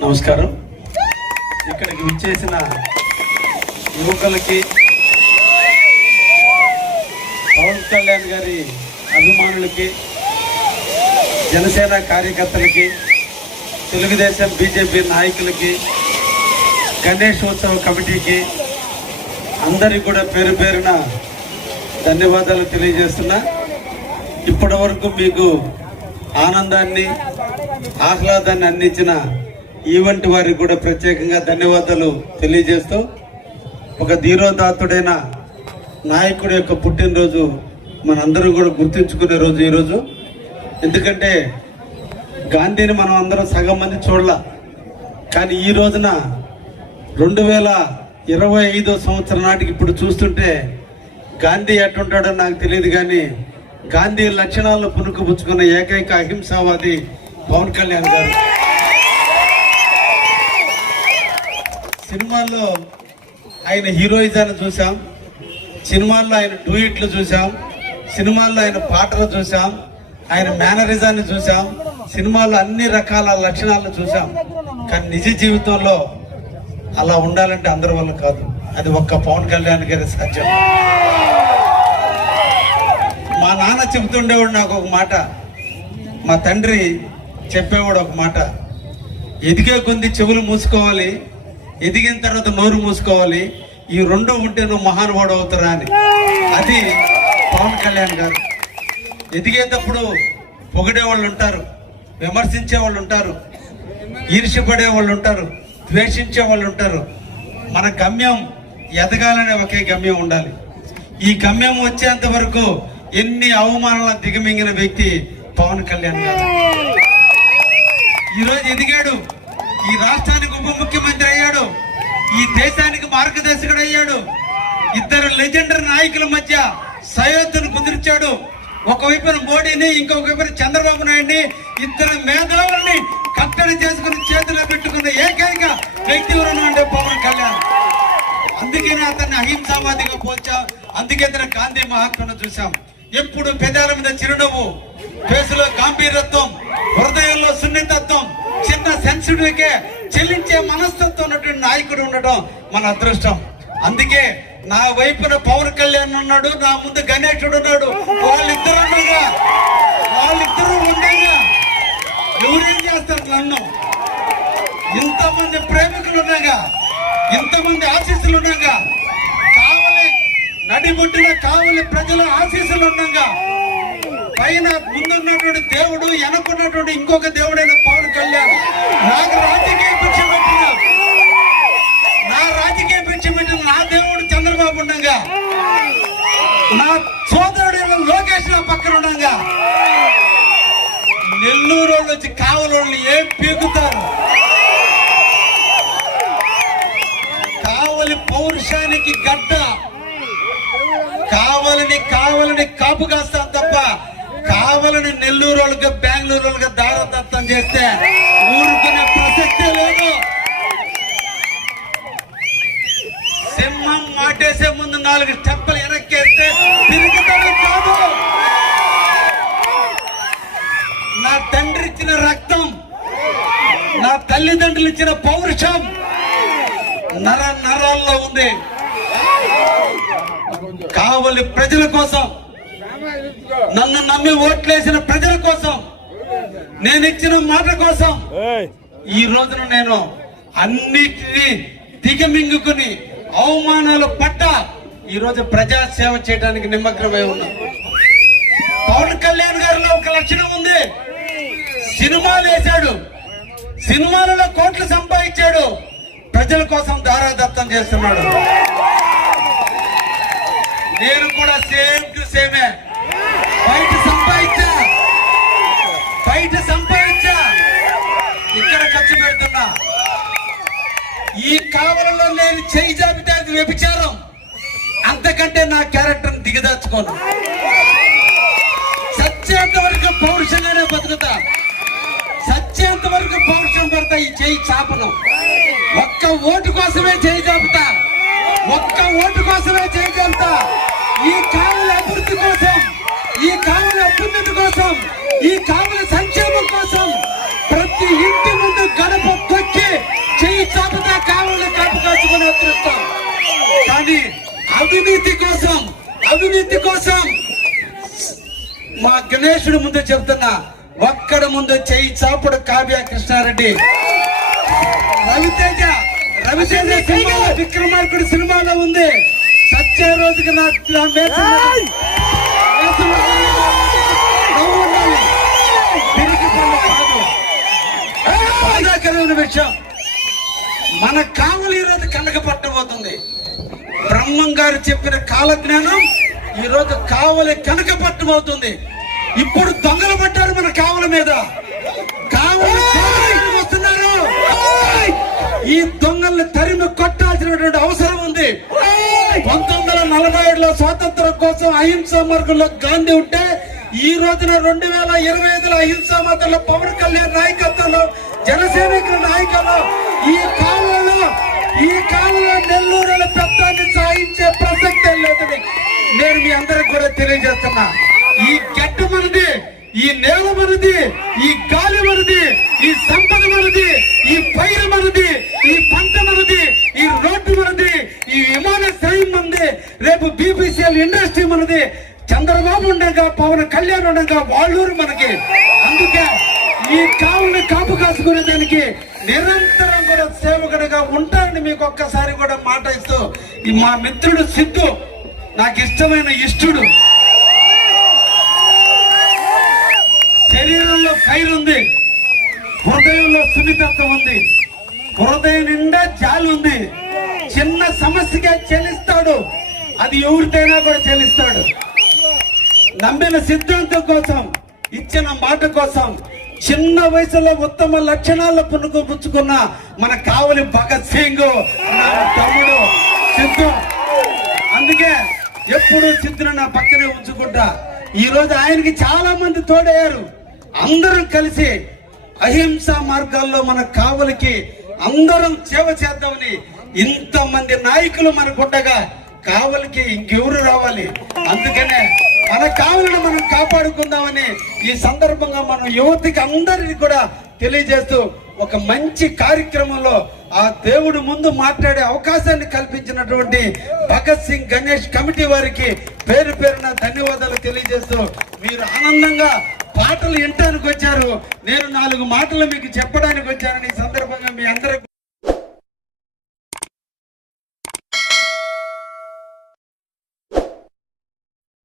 నమస్కారం. ఇక్కడికి విచ్చేసిన యువకులకి పవన్ కళ్యాణ్ గారి అభిమానులకి జనసేన కార్యకర్తలకి తెలుగుదేశం బీజేపీ నాయకులకి గణేష్ ఉత్సవ కమిటీకి అందరికి కూడా పేరు పేరున ధన్యవాదాలు తెలియజేస్తున్నా. ఇప్పటి వరకు మీకు ఆనందాన్ని ఆహ్లాదాన్ని అందించిన ఈవెంట్ వారికి కూడా ప్రత్యేకంగా ధన్యవాదాలు తెలియజేస్తూ ఒక ధీరోదాత్తుడైన నాయకుడి యొక్క పుట్టినరోజు మనందరం కూడా గుర్తుంచుకునే రోజు ఈరోజు ఎందుకంటే గాంధీని మనం అందరం సగం మంది చూడాల. కానీ ఈ రోజున రెండు వేల ఇరవై ఐదో సంవత్సరం నాటికి ఇప్పుడు చూస్తుంటే గాంధీ ఎట్టుంటాడో నాకు తెలియదు కానీ గాంధీ లక్షణాలను పుణుకుపుచ్చుకున్న ఏకైక అహింసావాది పవన్ కళ్యాణ్ గారు. సినిమాల్లో ఆయన హీరోయిజాన్ని చూసాం సినిమాల్లో ఆయన డూయిట్లు చూసాం సినిమాల్లో ఆయన పాటలు చూసాం ఆయన మేనరిజాన్ని చూసాం సినిమాల్లో అన్ని రకాల లక్షణాలను చూసాం కానీ నిజ జీవితంలో అలా ఉండాలంటే అందరి వల్ల కాదు. అది ఒక్క పవన్ కళ్యాణ్ గారి సాధ్యం. మా నాన్న చెబుతుండేవాడు నాకు ఒక మాట. మా తండ్రి చెప్పేవాడు ఒక మాట. ఎదిగే కొద్ది చెవులు మూసుకోవాలి ఎదిగిన తర్వాత నోరు మూసుకోవాలి ఈ రెండు ఉంటే నువ్వు మహానుభావుడు అవుతారా అని. అది పవన్ కళ్యాణ్ గారు. ఎదిగేటప్పుడు పొగిడే వాళ్ళు ఉంటారు విమర్శించే వాళ్ళు ఉంటారు ఈర్ష్యపడే వాళ్ళు ఉంటారు ద్వేషించే వాళ్ళు ఉంటారు. మన గమ్యం ఎదగాలనే ఒకే గమ్యం ఉండాలి. ఈ గమ్యం వచ్చేంత వరకు ఎన్ని అవమానాల దిగమింగిన వ్యక్తి పవన్ కళ్యాణ్ గారు. ఈరోజు ఎదిగాడు. ఈ రాష్ట్రానికి ఉప ముఖ్యమంత్రి అయ్యాడు. ఈ దేశానికి మార్గదర్శకుడు అయ్యాడు. ఇద్దరు లెజెండరీ నాయకుల మధ్య సయోధ్యను కుదిర్చాడు. ఒకవైపున మోడీని ఇంకొక వైపున చంద్రబాబు నాయుడిని ఇద్దరు మేధావుల్ని కట్టడి చేసుకుని చేతిలో పెట్టుకున్న ఏకైక వ్యక్తి అంటే పవన్ కళ్యాణ్. అందుకనే అతన్ని అహింసావాదిగా పోల్చాం అందుకే అతను గాంధీ మహాత్మను చూసాం ఎప్పుడు పెదాల మీద చిరునవ్వు ఫేసులో గాంభీరత్వం హృదయంలో సున్నితత్వం చిన్న సెన్సిటివ్కే చెల్లించే మనస్తత్వం ఉన్నటువంటి నాయకుడు ఉండటం మన అదృష్టం. అందుకే నా వైపున పవన్ కళ్యాణ్ ఉన్నాడు నా ముందు గణేశుడు ఉన్నాడు. వాళ్ళిద్దరు ఉండగా వాళ్ళిద్దరూ ఉండగా ఎవరేం చేస్తారు నన్ను? ఇంతమంది ప్రేమికులు ఉండగా ఇంతమంది ఆశీస్సులు ఉండగా నడిబుట్టిన కావలి ప్రజల ఆశీస్సులు ఉండగా పైన ముందున్నటువంటి దేవుడు వెనకున్నటువంటి ఇంకొక దేవుడైన పవన్ కళ్యాణ్. నాకు రాజకీయ భిక్ష పెట్టిన నా రాజకీయ భిక్ష పెట్టిన నా దేవుడు చంద్రబాబు ఉండగా. నా సోదరుడు లోకేష్ నా పక్కన ఉండగా. నెల్లూరు వాళ్ళు వచ్చి కావలోళ్ళు ఏం పీకుతారు? కావలి పౌరుషానికి గడ్డ. కావాలని కావలని కాపు కాస్తాం తప్ప కావాలని నెల్లూరు వాళ్ళకి బెంగళూరు వాళ్ళకి దారదత్తం చేస్తే ఊరుకునే ప్రసక్తే లేదు. సింహం మాటేసే ముందు నాలుగు స్టెప్పులు వెనక్కేస్తే తిరుగుతాడు కాదు. నా తండ్రి ఇచ్చిన రక్తం నా తల్లిదండ్రులు ఇచ్చిన పౌరుషం నర నరాల్లో ఉంది. కావలి ప్రజల కోసం. నన్ను నమ్మి ఓట్లేసిన ప్రజల కోసం. నేను ఇచ్చిన మాట కోసం. ఈ రోజున నేను అన్నిటినీ దిగమింగుకుని అవమానాలు పడ్డ ఈ రోజు ప్రజా సేవ చేయడానికి నిమగ్నమై ఉన్నా. పవన్ కళ్యాణ్ గారిలో ఒక లక్షణం ఉంది. సినిమాలు వేశాడు. సినిమాలలో కోట్లు సంపాదించాడు. ప్రజల కోసం దారాదత్తం చేస్తున్నాడు. నేను కూడా సేమ్ టు సేమే. బయట సంపాదించా. బయట సంపాదించా. ఇక్కడ ఖర్చు పెడుతున్నా. ఈ కావలలో నేను చేయి జాబితా అది వ్యభిచారం. అంతకంటే నా క్యారెక్టర్ దిగదాచుకోను సత్యంత వరకు పౌరుషంగానే బతుకుతా. సత్యంత వరకు పౌరుషం పడతా ఈ చేయి చాపను. ఒక్క ఓటు కోసమే చేయి చాపుతా. ఒక్క ఓటు కోసమే జయజనత ఈ కావుల అభివృద్ధి కోసం ఈ కావుల అభ్యున్నతి కోసం ఈ కావుల సంక్షేమం కోసం ప్రతి ఇంటి ముందు గడప తొక్కి చేయి చాపుతా కావులను కాపు కాచుకుని కానీ అవినీతి కోసం అవినీతి కోసం మా గణేశుడు ముందు చెప్తున్నా ఒక్కడ ముందు చేయి చాపుడు కావ్య కృష్ణారెడ్డి. రవితేజ రవితేజ సినిమా విక్రమార్కుడు సినిమాలో ఉంది. సత్య రోజుకి నా. బాధాకరమైన విషయం. మన కావలి ఈరోజు కనక పట్టబోతుంది బ్రహ్మం గారు చెప్పిన కాలజ్ఞానం ఈరోజు కావలి కనక పట్టబోతుంది ఇప్పుడు దొంగలు పట్టారు మన కావలి మీద. కావలి వస్తున్నారు. ఈ దొంగల్ని తరిమి కొట్టాల్సినటువంటి అవసరం ఉంది. పంతొమ్మిది వందల నలభై ఏడులో స్వాతంత్రం కోసం అహింసా మార్గంలో గాంధీ ఉంటే ఈ రోజున రెండు వేల ఇరవై ఐదులో అహింసా మార్గంలో పవన్ కళ్యాణ్ నాయకత్వంలో జనసైనికుల నాయకులు ఈ కాలంలో ఈ కాలంలో నెల్లూరులో పెద్దాన్ని సాయించే ప్రసక్తే లేదని నేను మీ అందరికి కూడా తెలియజేస్తున్నా. ఈ గడ్డ మనది ఈ నేల మనది ఈ గాలి మనది ఈ సంపద మనది ఈ పైరు మనది ఈ పంట మనది ఈ రోడ్డు మనది ఈ విమానాశ్రయం మనది రేపు బీపీసీఎల్ ఇండస్ట్రీ మనది చంద్రబాబు ఉండగా పవన్ కళ్యాణ్ ఉండగా వాళ్ళూరు మనకి. అందుకే ఈ కావుని కాపు కాసుకునే దానికి నిరంతరం కూడా సేవకుడిగా ఉంటారని మీకు ఒక్కసారి కూడా మాట ఇస్తూ ఈ మా మిత్రుడు సిద్ధు నాకు ఇష్టమైన ఇష్టుడు. హృదయంలో ఉంది హృదయం నిండా జాలి ఉంది. చిన్న సమస్యగా చెల్లిస్తాడు అది ఎవరితైనా కూడా చెల్లిస్తాడు నమ్మిన సిద్ధాంతం కోసం ఇచ్చిన మాట కోసం చిన్న వయసులో ఉత్తమ లక్షణాలు పుణుకుపుచ్చుకున్న మన కావలి భగత్ సింగ్ తమ్ముడు సిద్ధు. అందుకే ఎప్పుడు సిద్ధును నా పక్కనే ఉంచుకుంటా. ఈ రోజు ఆయనకి చాలా మంది తోడయ్యారు. అందరం కలిసి అహింసా మార్గాల్లో మన కావలికి అందరం సేవ చేద్దామని ఇంతమంది నాయకులు మనకుండగా కావలికి ఇంకెవరు రావాలి? అందుకనే మన కావలిని మనం కాపాడుకుందామని ఈ సందర్భంగా మనం యువతికి అందరినీ కూడా తెలియజేస్తూ ఒక మంచి కార్యక్రమంలో ఆ దేవుడు ముందు మాట్లాడే అవకాశాన్ని కల్పించినటువంటి భగత్ సింగ్ గణేష్ కమిటీ వారికి పేరు పేరున ధన్యవాదాలు తెలియజేస్తూ మీరు ఆనందంగా పాటలు వినటానికి వచ్చారు. నేను నాలుగు మాటలు మీకు చెప్పడానికి వచ్చానని ఈ సందర్భంగా మీ అందరికి